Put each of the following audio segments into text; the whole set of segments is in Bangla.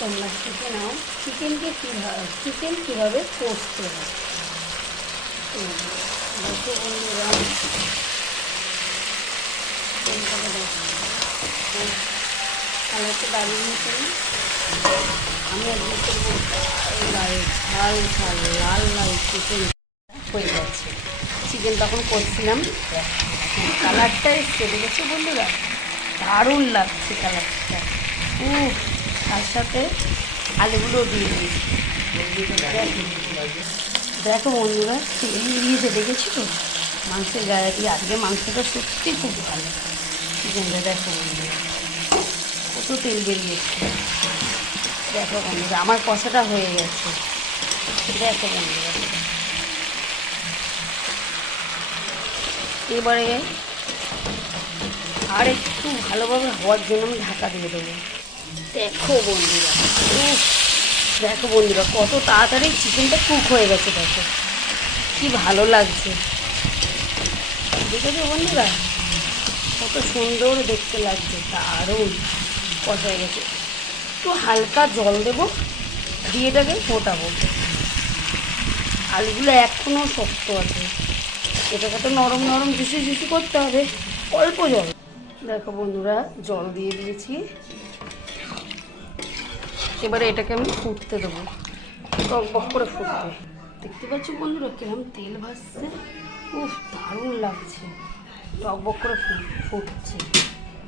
তোমরা শিখে নাও চিকেন কীভাবে কষতে হয়। দেখো বন্ধুরা, কালারটা দারুণ হয়েছে না? আমি আজকে করবো ঝাল ঝাল লাল লাল চিকেন হয়ে গেছে। চিকেন তখন করছিলাম, কালারটা এসছে, দেখেছো বন্ধুরা? দারুণ লাগছে কালারটা। তার সাথে আলুগুলো দিয়ে দিয়েছি। দেখো বন্ধুরা, তেল বেরিয়েছে, দেখেছি তো মাংসের গায়ে দিয়ে। আজকে মাংসটা সত্যি খুব ভালো। চিকেনটা দেখো বন্ধুরা, কত তেল বেরিয়েছে। দেখো বন্ধুরা, আমার কষাটা হয়ে গেছে। দেখো বন্ধুরা, এবারে আর একটু ভালোভাবে হওয়ার জন্য আমি ঢাকা দিয়ে দেবো। দেখো বন্ধুরা, দেখো বন্ধুরা, কত তাড়াতাড়ি চিকেনটা কুক হয়ে গেছে। দেখো কি ভালো লাগছে, দেখেছো বন্ধুরা? কত সুন্দর দেখতে লাগছে, দারুণ কষা হয়ে গেছে। একটু হালকা জল দেবো, দিয়ে এটাকে ফোটাবো। আলুগুলো এখনও শক্ত আছে, এটাকে তো নরম নরম ঝুসি ঝুসি করতে হবে। অল্প জল, দেখো বন্ধুরা, জল দিয়ে দিয়েছি। এবারে এটাকে আমি ফুটতে দেবো, টক বক করে ফুটবে। দেখতে পাচ্ছ বন্ধুরা কিরকম তেল ভাসছে? দারুণ লাগছে, টক বক করে ফুটছে।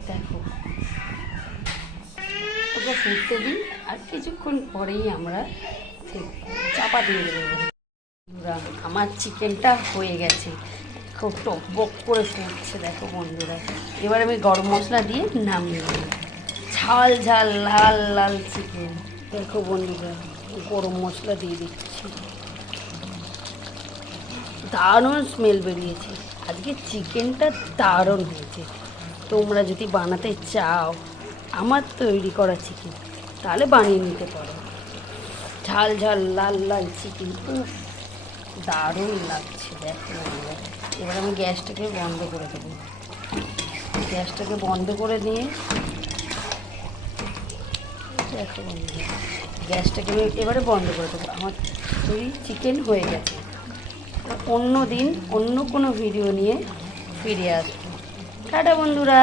দেখো ওটা ফুটতে দিই, আর কিছুক্ষণ পরেই আমরা চাপা দিয়ে দেবো। বন্ধুরা, আমার চিকেনটা হয়ে গেছে, খুব টক বক করে ফুটছে। দেখো বন্ধুরা, এবার আমি গরম মশলা দিয়ে নামিয়ে দেবো। ঝাল ঝাল লাল লাল চিকেন। দেখো বন্ধুরা, গরম মশলা দিয়ে দিচ্ছি, দারুণ স্মেল বেরিয়েছে। আজকে চিকেনটা দারুণ হয়েছে। তোমরা যদি বানাতে চাও আমার তৈরি করা চিকেন, তাহলে বানিয়ে নিতে পারো। ঝাল ঝাল লাল লাল চিকেন, দারুণ লাগছে। দেখো বন্ধুরা, এবার আমি গ্যাসটাকে বন্ধ করে দেবো। গ্যাসটাকে বন্ধ করে নিয়ে দেখো বন্ধুরা, গ্যাসটাকে আমি এবারে বন্ধ করে দেবো। আমার তৈরি চিকেন হয়ে গেছে। অন্য দিন অন্য কোনো ভিডিও নিয়ে ফিরে আসবো। টাটা বন্ধুরা।